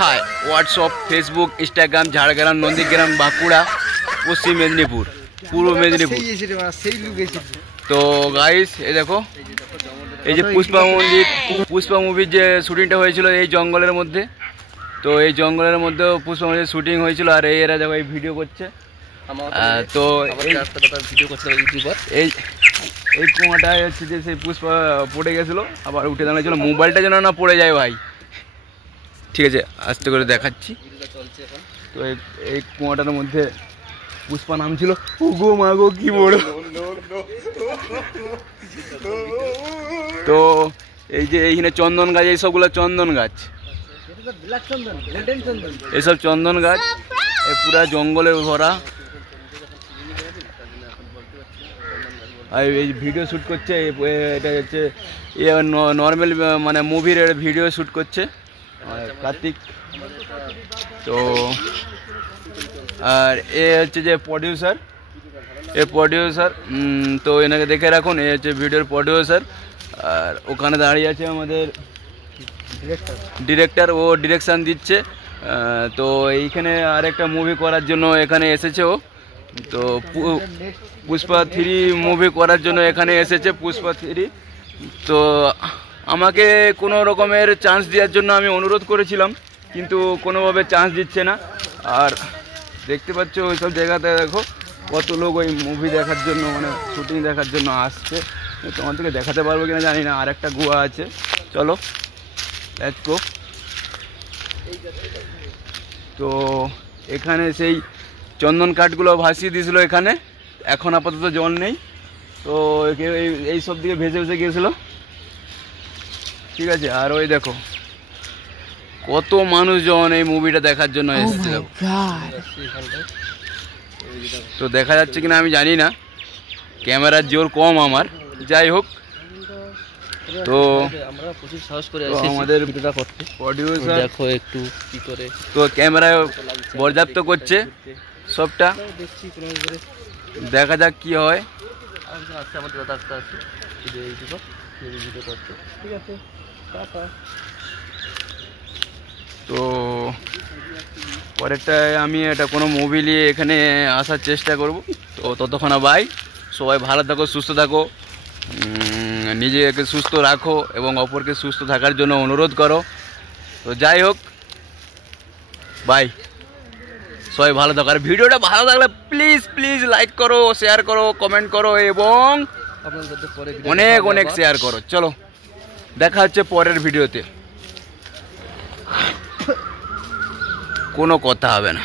High WhatsApp Facebook Instagram Jhargram Nandigram Bankura পশ্চিম মেদিনীপুর পূর্ব মেদিনীপুর। তো guys এই দেখো এই যে পুষ্পা মুভির যে শুটিংটা হয়েছিল এই জঙ্গলের মধ্যে। তো এই জঙ্গলের মধ্যেও পুষ্পা মুভির শুটিং হয়েছিল আর এরা দেখো এই ভিডিও করছে। তো ভিডিও করছে এই এই কুয়াটায় হচ্ছে যে সেই পুষ্পা পড়ে গেছিলো আবার উঠে দাঁড়িয়েছিল, মোবাইলটা যেন না পড়ে যায় ভাই। ঠিক আছে আস্তে করে দেখাচ্ছি। তো এই কুয়াটার মধ্যে পুষ্পা নামছিল, ওগো মাগো কি বড়। তো এই যে এইখানে চন্দন গাছ, এইসবগুলো চন্দন গাছ, এইসব চন্দন গাছ পুরা জঙ্গলে ভরা। আর এই ভিডিও শ্যুট করছে, এটা হচ্ছে নর্মাল মানে মুভির ভিডিও শ্যুট করছে কার্তিক। তো আর এ হচ্ছে যে প্রডিউসার, তো এনাকে দেখে রাখুন, এ হচ্ছে ভিডিওর প্রডিউসার। আর ওখানে দাঁড়িয়ে আছে আমাদের ডিরেক্টর, ও ডিরেকশান দিচ্ছে। তো এইখানে আরেকটা মুভি করার জন্য এখানে এসেছে ও। তো পুষ্পা 3 মুভি করার জন্য এখানে এসেছে পুষ্পা 3। তো আমাকে কোনো রকমের চান্স দেওয়ার জন্য আমি অনুরোধ করেছিলাম, কিন্তু কোনোভাবে চান্স দিচ্ছে না। আর দেখতে পাচ্ছ ওইসব জায়গাতে দেখো কত লোক ওই মুভি দেখার জন্য মানে শুটিং দেখার জন্য আসছে। তোমাদেরকে দেখাতে পারবো কিনা জানি না। আর একটা গুহা আছে, চলো লেটস গো। তো এখানে সেই চন্দন কাঠগুলো ভাসিয়ে দিয়েছিলো এখানে, এখন আপাতত জল নেই। তো এই সব দিকে ভেসে ভেসে গিয়েছিলো। ঠিক আছে, আর ওই দেখো কত মানুষজন এই মুভিটা দেখার জন্য এসেছিল। তো দেখা যাচ্ছে কিনা আমি জানি না, ক্যামেরার জোর কম আমার, যাই হোক। তো আমরা প্রচুর সাহস করে আমাদের ভিডিওটা করতে প্রডিউসার দেখো একটু কি করে, তো ক্যামেরায় পর্যাপ্ত করছে সবটা, দেখা যাক কি হয়। আমাদের দাদা আসতে আসছে ভিডিও করতে। ঠিক আছে টাটা। তো পরেরটায় আমি এটা কোনো মুভি নিয়ে এখানে আসার চেষ্টা করব। তো ততক্ষণ বাই, সবাই ভালো থাকো, সুস্থ থাকো, নিজেকে সুস্থ রাখো এবং অপরকে সুস্থ থাকার জন্য অনুরোধ করো। তো যাই হোক বাই, সবাই ভালো থাকো। আর ভিডিওটা ভালো লাগলে প্লিজ লাইক করো, শেয়ার করো, কমেন্ট করো এবং অনেক অনেক শেয়ার করো। চলো দেখা হচ্ছে পরের ভিডিওতে, কোনো কথা হবে না।